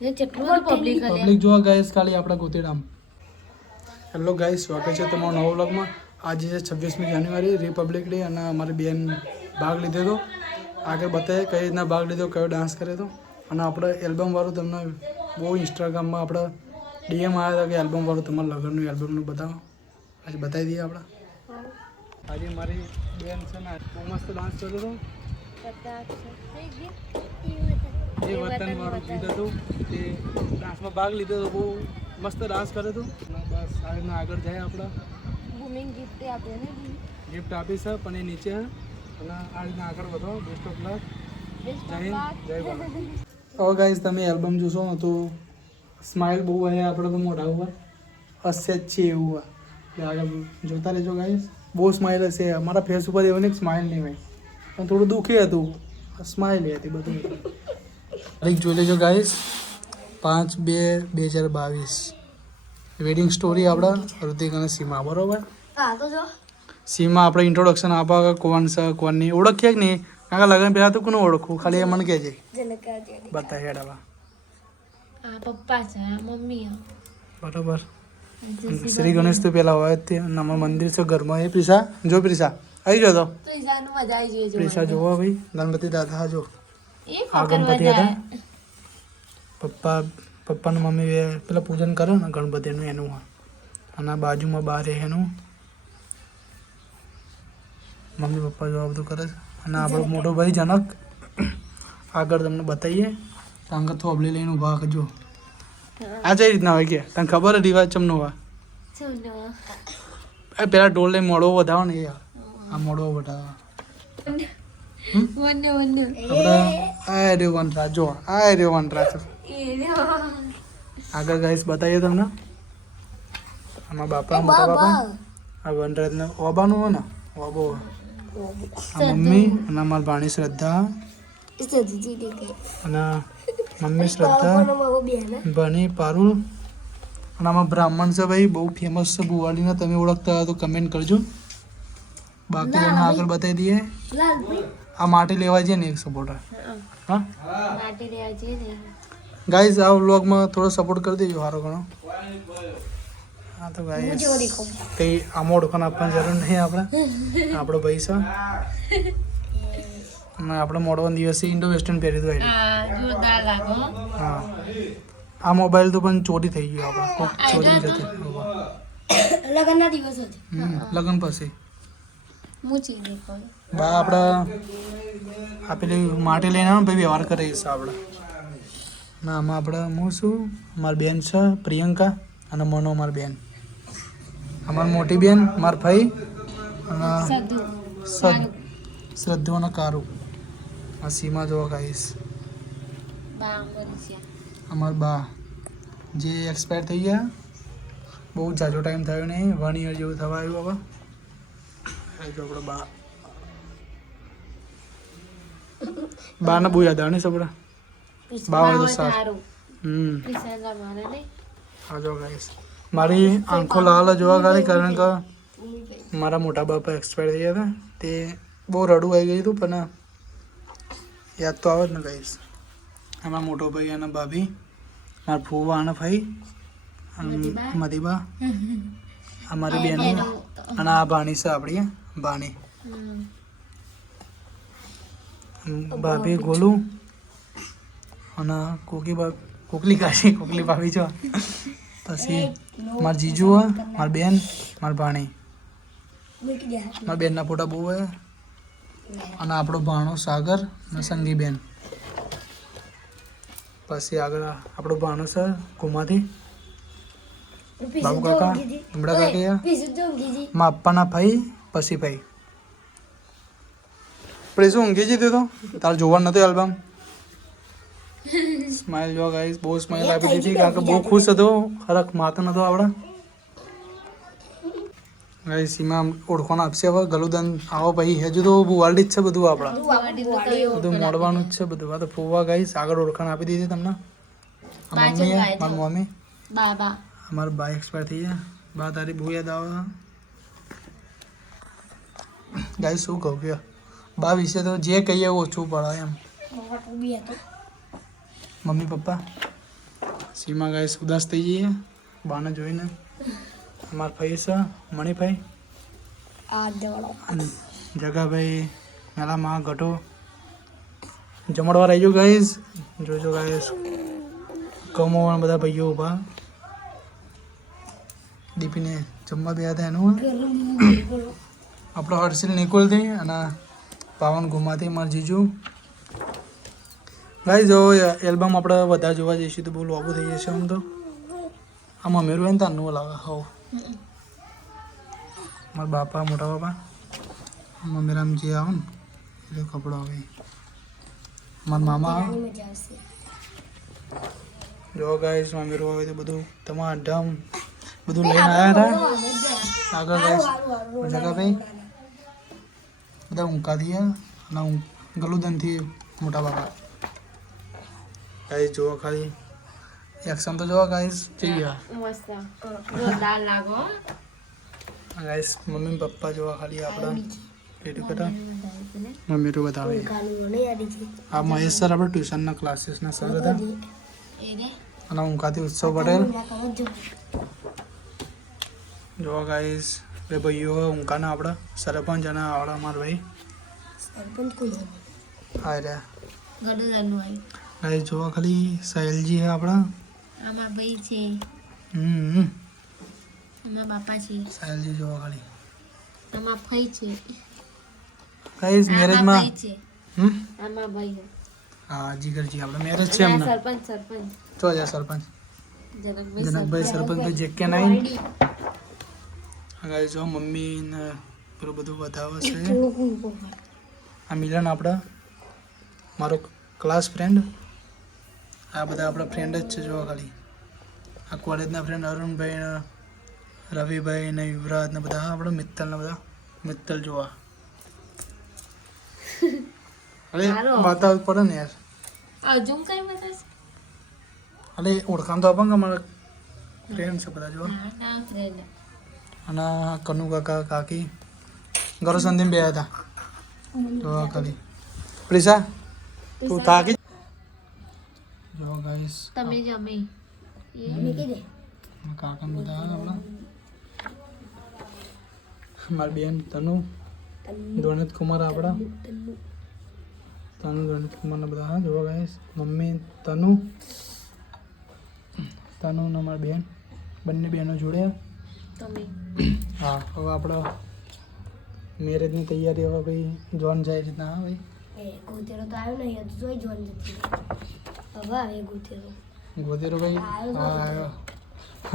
Public જોવા guys ખાલી આપણા ગોતેડામ. હેલો ગાઈસ, સ્વાગત છે તમારો નવો વ્લોગમાં. આજે છે 26મી જાન્યુઆરી, રિપબ્લિક ડે, અને અમારી બેન ભાગ લીધો હતો. આગળ બતાવીએ કઈ રીતના ભાગ લીધો, કયો ડાન્સ કર્યો હતો. અને આપણે એલ્બમવાળું તમને બહુ ઇન્સ્ટાગ્રામમાં આપણે ડીએમ આવ્યા હતા કે એલ્બમવાળું તમારા લગ્નનું એલ્બમનું બતાવો. આજે બતાવી દઈએ આપણે. આજે મારી બેન છે ને બહુ મસ્ત ડાન્સ કર્યો હતો. એ વતનવાળું ગીત હતું, તે ડાન્સમાં ભાગ લીધો હતો. બહુ મસ્ત ડાન્સ કર્યો હતો. બસ આ રીતના આગળ જાય આપણે. ગિફ્ટ આપી છે પણ એ નીચે. અને આ રીતના આગળ વધો. Best of luck. જય હિન્દ, જય ભારત. હવે ગાઈઝ તમે એલ્બમ જોશો તો સ્માઇલ બહુ આવે આપણે તો મોઢા ઉપર હશે જ છે એવું. એટલે આગળ જોતા રહેજો ગાઈઝ. બહુ સ્માઇલ હશે અમારા ફેસ ઉપર. એવું નહીં સ્માઇલ નહીં હોય, પણ થોડું દુઃખી હતું. સ્માઇલ હતી બધું. તારીખ જોઈ લેજો ગાઈઝ, 5/2/2022. વેડિંગ સ્ટોરી આપણા ઋતિક અને સીમા. બરોબર. સીમા આપણે ઇન્ટ્રોડક્શન આપવા કોણ છે કોણ નહીં ઓળખીએ કે નહીં. કાકા લગ્ન પહેલાં તો કોને ઓળખું, ખાલી એ મને કહેજે. બતા હેડાવા પપ્પા છે, મમ્મી. બરોબર. શ્રી ગણેશ તો પેલા હોય તે અમારું મંદિર છે ઘરમાં. એ પ્રિસા જો, પ્રિસા આવી જાઓ તો. પ્રિસા જોવો ભાઈ, ગણપતિ દાદા જો. આ ગણપતિ હતા. પપ્પાનું મમ્મી પેલા પૂજન કરે ને ગણપતિનું એનું. અને આ બાજુમાં બહાર એનું મમ્મી પપ્પા જો આ બધું કરે છે. અને આપણો મોટો ભાઈ જનક આગળ તમને બતાવીએ. તાંગત થોબલી લઈને ઊભા કરજો. આ કઈ રીતના હોય કે તને ખબર જ રિવાજ ચમનો હોય. પેલા ઢોલ લઈને મોડો વધાવો ને યાર. આ મોડો વધાવો આપણે. આ રહ્યો વનરાજ જો. આ રહ્યો વનરાજ. આગળ ગાઈસ બતાવીએ તમને. આમાં બાપા મોટા બાપા. આ વનરાજને ઓબાનું હોય ને ઓબો. આ મમ્મી અને અમારી ભાણી શ્રદ્ધા. અને મમ્મી શ્રદ્ધા, ભણી પારુલ. અને આમાં બ્રાહ્મણ છે ભાઈ, બહુ ફેમસ છે બુવાડીના. તમે ઓળખતા હોય તો કમેન્ટ કરજો. બાકી તમને આગળ બતાવી દઈએ. આ માટી લેવા જઈએ ને એક સપોર્ટર. હા ગાઈઝ, આ વ્લોગમાં થોડો સપોર્ટ કરી દેજો સારો ઘણો. હા તો ગાઈઝ કંઈ આમાં ઓળખાણ આપવાની જરૂર નહીં. આપણો ભાઈ છે. અને આપણે મોડવાનો દિવસે ઇન્ડો વેસ્ટર્ન પહેર્યું હતું. હા, આ મોબાઈલ તો પણ ચોરી થઈ ગયો આપણે. કોઈક ચોરી જતી લગ્ન પછી. બા આપણે આ પેલી માટી લઈને આવે ભાઈ વ્યવહાર કરીએ છીએ આપણે. ના આમાં આપણે હું છું, મારી બેન છે પ્રિયંકા, અને મનો મારી બેન. અમારી મોટી બેન મારા ભાઈ, અને શ્રદ્ધુ અને કારુ. આ સીમા જોવા ગાઈશ. અમારા બા જે એક્સપાયર થઈ ગયા. બહુ જાજો ટાઈમ થયો નહીં, 1 યર જેવું થવા આવ્યું. હવે જો આપણે બાને બહુ યાદ આવે ને સપડા. બા હોય તો સારું. હા જો ગાઈશ, મારી આંખો લાલ જોવા ગાડી, કારણ કે મારા મોટા બાપા એક્સપાયર થઈ ગયા હતા. તે બહુ રડું આવી ગયું હતું, પણ યાદ તો આવે જ ને ગાઈશ. આમાં મોટો ભાઈ અને ભાભી, મારા ફૂવા અને ભાઈ, મદીબા, અમારી બેનો, અને આ ભાણી છે આપણી ભાણી. ભાભી ગોલું, અને કોકલી કાશી, કોકલી ભાભી છો. પછી મારા જીજુ હોય, મારી બેન, મારી ભાણી. મારા બેનના ફોટા બહુ હોય. અને આપણો ભાણો સાગર અને સંગી બેન. પછી આગળ આપણો ભાણો છે કુમાથી, બાબુ કાકા, ઉમડા કાકિયા, મા પપ્પાના ભાઈ, પછી ભાઈ. આપણે શું ઊંઘી જતી તો તારે જોવાનું નતું એલ્બમ. સ્માઇલ જો ગાઈસ, બહુ સ્માઇલ આપી દીધી, કારણ કે બહુ ખુશ હતો. ખરક માતો નતો આપણે ગાઈસ. સીમા ઓળખાણ આપશે હવે. ગલુદાન આવો ભાઈ. હજુ તો બુવાડી જ છે બધું. આપણા બધું મોડવાનું જ છે બધું. આ તો ફોવા ગાઈસ આગળ ઓળખાણ આપી દીધી તમને. મમ્મી, મારી મમ્મી, અમારા બા એક્સપાયર થઈ ગયા. બા તારી બહુ યાદ આવે ગાઈસ. શું કહું કે બા વિશે તો જે કહીએ ઓછું પડે એમ. મમ્મી પપ્પા સીમા ગાઈસ ઉદાસ થઈ જઈએ બાને જોઈને. અમારા ભાઈ છે મણિભાઈ, અને જગાભાઈ મેલામાં ઘટો જમણવાર આવી ગયો ગાઈસ. જોજો ગાઈસ કમોવાળા બધા ભાઈઓ ઊભા દીપીને જમવા બે હતા એનું. આપણો હર્ષિલ નિકોલથી અને પાવન ગુમાથી મારા જીજુ. ગાઈસ જો એલ્બમ આપણે બધા જોવા જઈશું તો બહુ લોબુ થઈ જશે. આમ તો આમાં મેરું હોય ને તારનું લાગે હવ મારા બાપા મોટા બાપા મમ્મી રામજી આવો ને એટલે કપડો આવે. મારા મામા આવે. જો ગાઈસ મેરું આવે તો બધું તમારા ડમ બધું લઈને આવ્યા હતા. આગળ ગાઈસ જગાભાઈ બધા ઊંઘાથી અને ગલુદનથી મોટા બાપા. ગાઈસ જોવા ખાલી એક્શન તો જોવા ગાઈસ જઈએ. મસ્ત જોરદાર લાગો. ગાઈસ મમ્મી પપ્પા જોવા ખાલી આપણા રેડી કરતા મમ્મી તો બતાવે. આ મહેશ સર આપણે ટ્યુશનના ક્લાસીસના સર હતા. અને ઊંઘાથી ઉત્સવ પટેલ. જોવા ગાઈસ બે ભાઈઓ ઊંઘાના આપણા સરપંચ અને આવડા અમારા ભાઈ હા રહ્યા. ગાઈસ જોવા ખાલી સાહેલજી હે આપણા. આમાં ભાઈ છે, આમાં બાપા છે, સાહેલજી જોવા ખાલી. આમાં ભાઈ છે, ગાઈસ મેરેજમાં ભાઈ છે, આમાં ભાઈ હા જીગરજી આપણે મેરેજ છે એમના. સરપંચ સરપંચ તો જા સરપંચ જનકભાઈ જનકભાઈ સરપંચભાઈ જે કે નાઈ. ગાઈસ જો મમ્મી ને પેલું બધું બતાવે છે. આ મિલન આપણા મારો ક્લાસ ફ્રેન્ડ. આ બધા આપણા ફ્રેન્ડ જ છે જોવા ખાલી. આ કોલેજના ફ્રેન્ડ અરુણભાઈ ને રવિભાઈ ને યુવરાજ ને બધા આપણે મિત્તલને બધા મિત્તલ જોવા. અરે બતાવવું પડે ને યાર. હજુ કઈ બતાવશે? અરે ઓળખાણ તો આપણ કે અમારા ફ્રેન્ડ છે બધા જોવા. ના ફ્રેન્ડ અને કનુ કાકા કાકી ઘરો સંધીમાં બે હતા જોવા ખાલી. પ્રિસા તું થાકી જો ગાઈસ તમે જમી કાકા બધા આપણા. મારી બેન તનુ દોનિત કુમાર આપણા તનુ દોનિત કુમારના બધા હા જોવા ગાઈસ. મમ્મી તનુ તનુ ને મારી બેન બંને બહેનો જોડ્યા. તમે હા હવે આપણે મેરેજની તૈયારી હવે ભાઈ જોન જાય રીતના. હા ભાઈ ગોતેરો તો આવ્યો નહીં હજુ જોઈ જોન જતી હવે આવે ગોતેરો. ગોતેડો ભાઈ હા આવ્યો.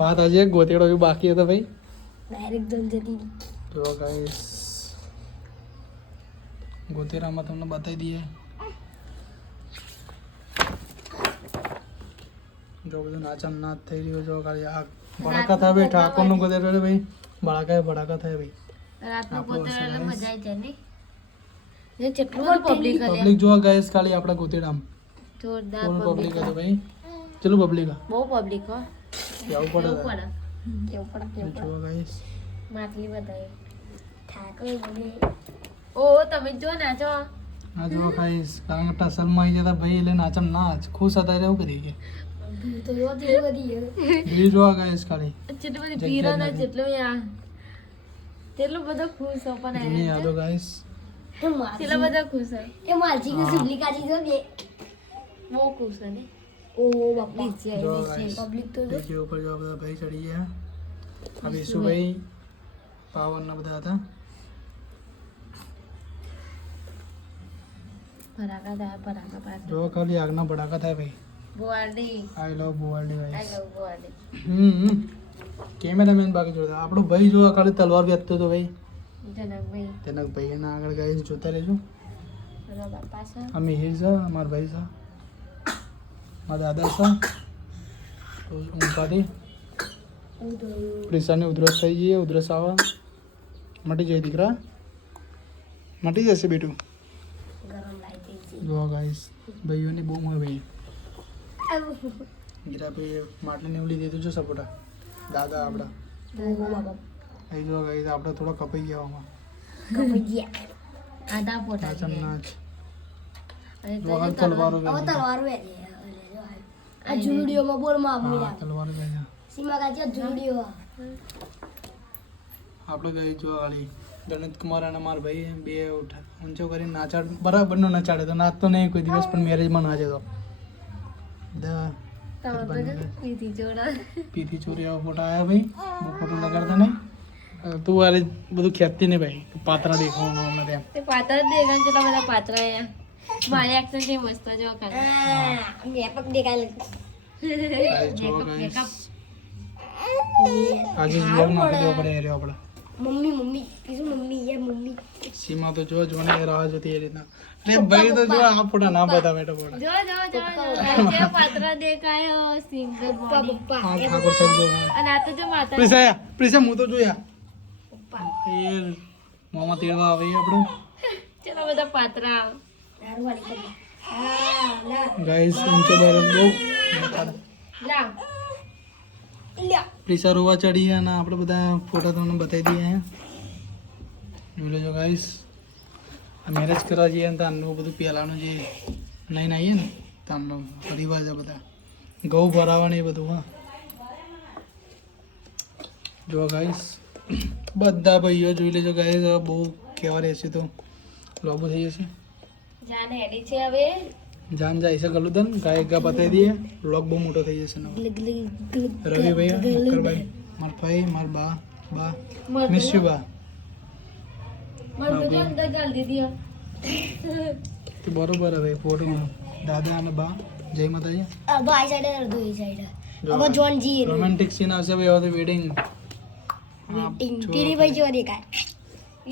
વાત હજી ગોતેડો બી બાકી હતો ભાઈ. ડાયરેક્ટ જોન જતી જો ગાઈસ ગોતેરામાં તમને બતાવી દઈએ. જો બધું નાચમ નાચ થઈ રહ્યો જો ખાલી. આ ભડાકા થાય ભાઈ ઠાકોરનું ગોતેડો એટલે ભાઈ ભડાકા થાય ભાઈ. રાતનો પોતે એટલે મજા આવી જાય ને. એ કેટલું બધું પબ્લિક કરે. પબ્લિક જોવા ગાઈસ ખાલી આપણા ગોતેડામાં જોરદાર ફૂલ પબ્લિક પબ્લિક હતું ભાઈ. ચલો પબ્લિક બહુ પબ્લિક હો. આવું કેવું પડે પડે જોવા ગાઈસ. માટલી બતાવી. ઠાકોર બોલે ઓ તમે જો નાચો. આ જો ગાઈસ કારણ કે ટસલમાં આવી જતા ભાઈ એટલે નાચમ નાચ ખુશ હતા એટલે એવું કરી કે તો રોતી બધી ભીડ જોવા ગાઈસ ખાલી. જેટલી બધી ભીડ ના જેટલું યાર તેટલું બધો ખુશ હો પણ જૂની યાદો ગાઈસ. તેટલા બધા ખુશ હોય. એ માલજી કે સુબલિકાજી તો બે બહુ ખુશ હોય ને. ઓ બાપા નીચે જો નીચે ગાઈસ પબ્લિક તો જો ડીજે ઉપર જો બધા ભાઈ ચડી ગયા. આ વિશુભાઈ પાવનના બધા હતા. ભરાકા થાય ભરાકા પાસે જો ખાલી આગના ભડાકા થાય ભાઈ. ગોવાડી આઈ લવ બોવાલ્ડી આઈ ભાઈ. લવ ગોવાડી. કેમેરામેન બાકી જોતા આપણો ભાઈ જોવા ખાલી તલવાર વેચતો હતો ભાઈ. જનકભાઈ તેના ભાઈના આગળ ગાઈસ જોતા રહેજો. બધા બાપા છે. આ મિહિર છે અમારા ભાઈ છે મારા દાદા છે. તો ઊંઘાથી પ્રિસાને ઉધરસ થઈ જઈએ. ઉધરસ આવે મટી જાય દીકરા મટી જશે બેટું. ગરમ લાઈ દે જો ગાઈસ ભાઈઓની બહુ હોય ભાઈ. ગીરા ભાઈ માટલીને એવું લીધી હતું જો સપોટા દાદા આપણા. ઓ બાપા અહીં જો ગાઈસ આપણે થોડા કપાઈ ગયા આમાં. કપઈ ગયા આધા પોતા નાચમ નાચ અને જો હાલ તલવારો હવે વેચી. તલવાર વે આ જુડીઓમાં બોલ માં હા મિલા તલવાર ગઈ સીમા કાચે જુડીઓ આપણે ગઈ જો વાળી ગણિત કુમાર અને મારા ભાઈ બે ઉઠા ઊંચો કરીને નાચાડ બરાબરનો નચાડે તો નાચતો નહીં કોઈ દિવસ પણ મેરેજમાં નાચે તો પીધી જોડા પીથી ચોરી આવા ફોટા આવ્યા ભાઈ બહુ ફોટો લગાડતા નહીં તું વારે બધું ખેંચતી નહીં ભાઈ પાત્રા દેખાવાનું હમણાં ત્યાં તે પાત્રા દેખાય કેટલા બધા પાત્રા અહીંયા મારી એક્શન છે મસ્ત જો કાલ મેપક દેખાય Guys, જો guys. આજે વ્લોગ નાખી દેવો પડે એ રહ્યો આપણે મમ્મી મમ્મી કીધું મમ્મી યા મમ્મી સીમા તો જો જોને રાહ જોતી એ રીતના અરે ભાઈ તો જો આ ફોટા ના બતાવે તો ફોટા જો જો જો જે પાત્રા દેખાયો સિંગલ બોડી પપ્પા આ ઠાકોર સાહેબ જો અને આ તો જો માતા પ્રિસા હું તો જોયા પપ્પા એ મોમાં તેડવા આવે એ આપણું ચલો બધા પાત્રા દારૂ વાળી કરી હા ના ગાઈસ ઊંચો બરફ બહુ લાવ લ્યા પ્રિસા રોવા ચડી અને આપણે બધા ફોટા તમને બતાવી દઈએ જોઈ લેજો ગાઈસ આ મેરેજ કરવા જઈએ ને તારનું બધું પહેલાંનું જે નહીં આવીએ ને તારનું રિવાજ આ બધા ઘઉં ભરાવા ને એ બધું હા જો ગાઈસ બધા ભાઈઓ જોઈ લેજો ગાઈસ બહુ કહેવા રહેશે તો લોબો થઈ જશે જાને હેડી છે હવે જાન જાય છે ગલુદન ગાય ગા બતાવી દઈએ વ્લોગ બહુ મોટો થઈ જશે નવો રવિ ભાઈ મકરભાઈ માર ભાઈ માર બા મિસ યુ બા મને તો અંદર ગાલ દીધી તો બરોબર હવે ફોટોમાં દાદા અને બા જય માતાજી આ ભાઈ સાઈડ અડધો એ સાઈડ હવે જોન જી રોમેન્ટિક સીન આવશે ભાઈ હવે તો વેડિંગ મીટિંગ ટીવી ભાઈ જો દેખાય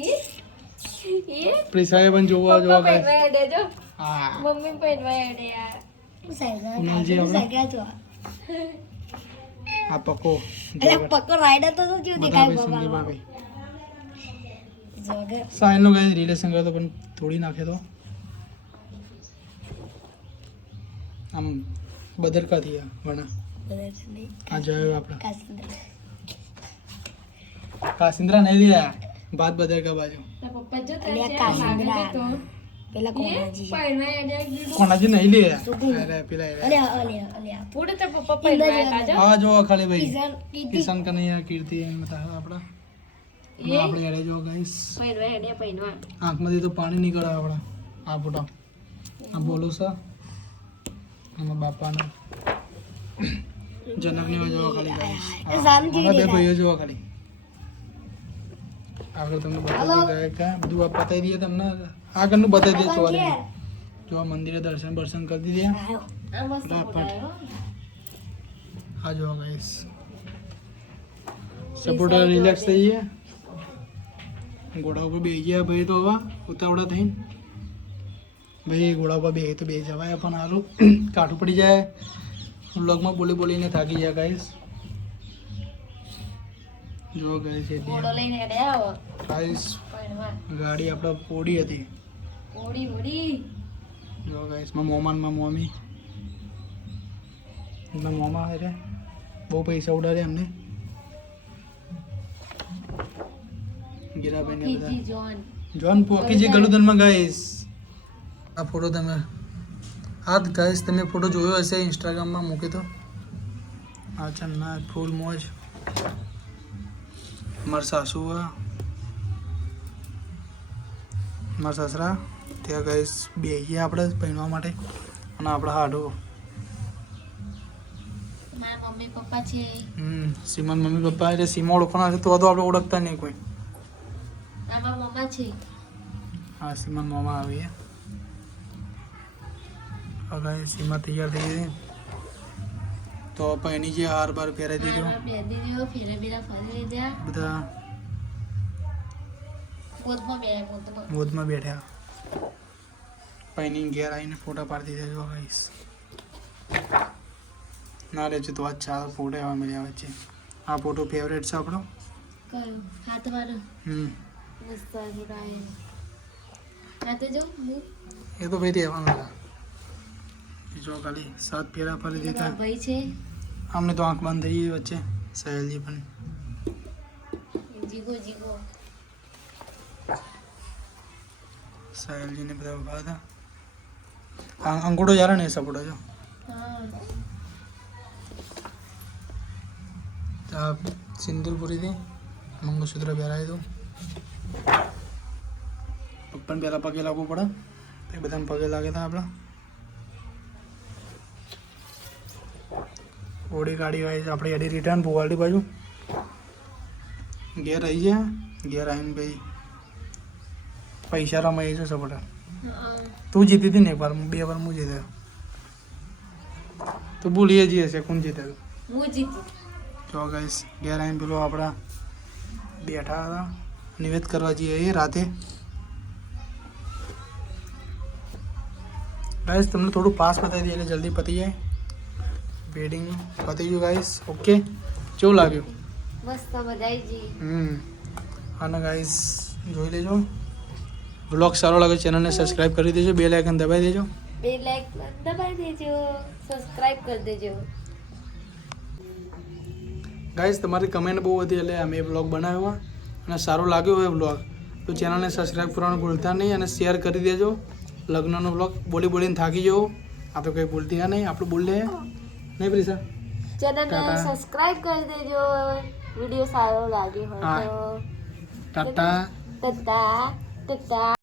એ પ્રિસાએ પણ જોવા પપ્પા ગાઈસ પહેરવા હેડે જો હા મમ્મી પહેરવા હેડે યાર ઉનાજી આપણે સાઈડ જો આ પકો અરે પક્કો રાઈડર તો જો દેખાય બાબા ભાઈ જોગર સાઈનનો ગાઈસ રિલેશન કરતો પણ થોડી નાખે તો આમ બદરકાથી આ વણા આ જોયો આપણે કાસિંદ્રા નહીં લીધા બાદ બદરકા બાજુ તો પપ્પા જો અલ્યા ત્યાં કાસિંદ્રા. લાગે તો પેલા કોણાજી પહેરવા હેડે કીધું કોનાજી નહીં લીધા અરે પેલા અલ્યા પૂરે તો પપ્પા પહેરવા હેડે જો આ જો ખાલી ભાઈ કિશન કીધી કિશન કનૈયા કીર્તિ એમ બધા આપણા અને આપણે યાર જો ગાઈસ પહેરવા હેડે પહેરવા આંખમાંથી તો પાણી નીકળે આપણા આ ફોટો આ બોલો સા અને બાપાનો જનકની માં જોવા ખાલી ગાઈસ એ સારું મારા બે ભાઈઓ જોવા ખાલી આગળ તમને બતાવી દઈએ કે બધું આ બતાવી દઈએ તમને આગળનું બતાવી દઈએ ચોરી જો આ મંદિરે દર્શન કરી દીધે આયો આ મસ્ત પકડાયો આ જો ગાઈસ સપોર્ટર રિલેક્સ થઈ ગયા ઘોડા ઉપર બેસી ગયા ભાઈ તો હવે ઉતાવળા થઈને ભાઈ ઘોડા ઉપર બે તો બે જવાય પણ હારું કાઠું પડી જાય વ્લોગમાં બોલીને થાકી જાય ગાઈસ જો ગાઈસ એ ઘોડો લઈને હેડે આવો ગાઈસ પહેરવા ગાડી આપણે પોડી હતી ઓડી ઓડી જો ગાઈસ માં મોમી એમના મોમા રે બહુ પૈસા ઉડાડે એમને ગીરાભાઈ ને બધા પીજી જોન જોન પોકી જે ગલુદનમાં ગાઈસ આ ફોટો તમે આ ગાઈસ તમે ફોટો જોયો હશે ઇન્સ્ટાગ્રામમાં મૂકી તો આ છે ના ફૂલ મોજ મારા સાસુ મારા સસરા ત્યાં ગાઈસ બે ગયા આપણે પહેરવા માટે અને આપણા હાડો મારા મમ્મી પપ્પા છે સીમાન મમ્મી પપ્પા એટલે સીમા ઓળખવાના છે તો આપણે ઓળખતા નહીં કોઈ મારા મમ્મા છે હા સીમાન મામા આવી હવે સીમા તૈયાર થઈ ગઈ તો પૈની જે હાર બાર પહેરાઈ દીધો મારા બે દીદીઓ ફેરે બેરા ફરી લીધા બધા ગોદમાં મોજમાં બેઠા પૈની ઘેર આવીને ફોટા પાડી દીધા જો ગાઈસ ના રે તો આ ચાર ફોટો એવા મળ્યા વચ્ચે આ ફોટો ફેવરેટ છે આપણો કયો હાથવાળો મસ્ત જોડાય આ તો જો હું એ તો ભાઈ રહેવાનું હતા જો ખાલી 7 ફેરા ફરી દીધા ભાઈ છે અમને તો આંખ બંધ થઈ ગઈ વચ્ચે સહેલજી પણ જીગો જીગો સહેલજીને બધા ઉભા હતા અંગૂઠો જ્યારે ને સપોર્ટ જો હા આ સિંદૂર પૂરીથી મંગળસૂત્ર પહેરાવી દઉં. પપ્પાને પહેલાં પગે લાગવું પડે, એ બધાને પગે લાગે હતા આપણે. ઓડી ગાડી આવી છે આપણે એડી રિટર્ન ભોવાડી બાજુ ઘેર આવી છે. ઘેર આવીને ભાઈ પૈસા રમાઈ છે સપોર્ટર. તું જીતી હતી ને એક વાર, 2 વાર હું જીત્યો. તો ભૂલીએ જઈએ છે કોણ જીતે. હું જીતી. જો ગાઈસ ઘેર આવીને પેલો આપણા બેઠા હતા નિવેદ કરવા જઈએ એ રાતે. ગાઈસ તમને થોડું પાસ બતાવી દઈએ એટલે જલ્દી પતી જાય. વેડિંગ પતી ગયું ગાઈસ. ઓકે કેવું લાગ્યું? મસ્ત મજા આવી ગઈ. અને ગાઈસ જોઈ લેજો. બ્લોગ સારો લાગે ચેનલને સબસ્ક્રાઈબ કરી દેજો, બેલ આઇકન દબાવી દેજો. બે લાઈક દબાઈ દેજો, સબસ્ક્રાઇબ કરી દેજો. ગાઈસ તમારી કમેન્ટ બહુ હતી એટલે અમે બ્લોગ બનાવ્યો અને સારો લાગ્યો હોય બ્લોગ તો ચેનલને સબસ્ક્રાઈબ કરવાનું ભૂલતા નહીં અને શેર કરી દેજો. લગ્નનો બ્લોગ બોલીને થાકી જવો, આ તો કંઈ ભૂલતી નહીં, આપણે બોલ લે નહીં પ્રિસા. ચેનલને ટાટા. સબસ્ક્રાઇબ કરી દેજો. વિડીયો સારો લાગ્યો હોય હા. તો ટાટા. ટાટા ટાટા.